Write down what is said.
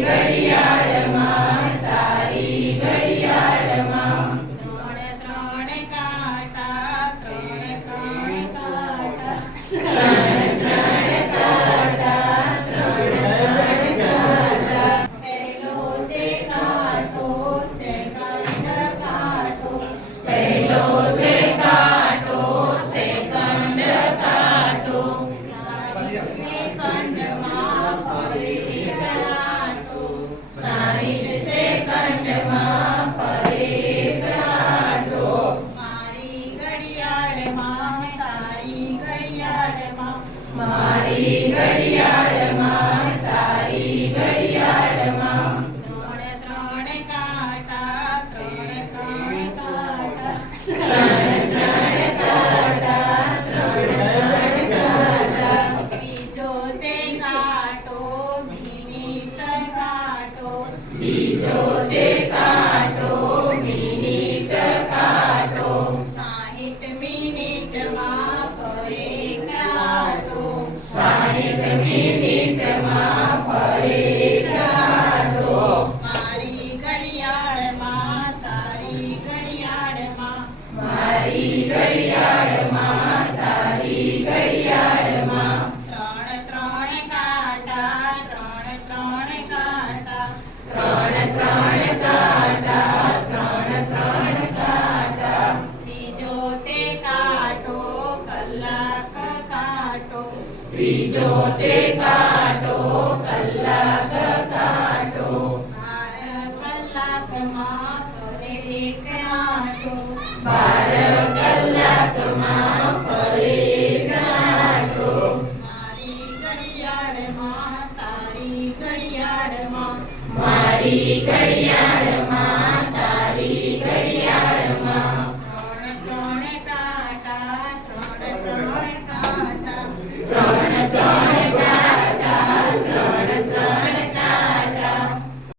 ઘડિયાળમાં તારી ઘડિયાળમાં ત્રણ ત્રણ કાંટા ત્રણ ત્રણ કાંટા ત્રણ ત્રણ કાંટા ત્રણ ત્રણ કાંટા પહેલો તે કાંટો સેકન્ડ કાંટો પહેલો તે કાંટો સેકન્ડ કાંટો સેકન્ડમાં ફરે એક આંટો 60 સેકન્ડમાં ફરે એક આંટો મારી ઘડિયાળમાં તારી ઘડિયાળમાં મારી ઘડિયાળમાં તારી ઘડિયાળમાં ત્રણ ત્રણ કાંટા ત્રણ ત્રણ કાંટા ત્રણ ત્રણ કાંટા ત્રણ ત્રણ કાંટા બીજો તે કાંટો મિનિટ કાંટો બીજો તે કાંટો મિનિટ કાંટો 60 મિનિટમાં ફરે એક આંટો 60 મિનિટમાં ફરે એક આંટો મારી ઘડિયાળમાં તારી ઘડિયાળમાં મારી ઘડિયાળમાં તારી ઘડિયાળમાં ત્રણ ત્રણ કાંટા ત્રણ ત્રણ કાંટા ત્રણ ત્રણ કાંટા ત્રણ ત્રણ કાંટા બીજો તે કાંટો કલાક કાંટો ત્રીજો તે કાંટો કલાક કાંટો 12 કલાકમાં ફરે એક આંટો 12 કલાકમાં ફરે એક આંટો મારી ઘડિયાળમાં તારી ઘડિયાળમાં મારી ઘડિયાળ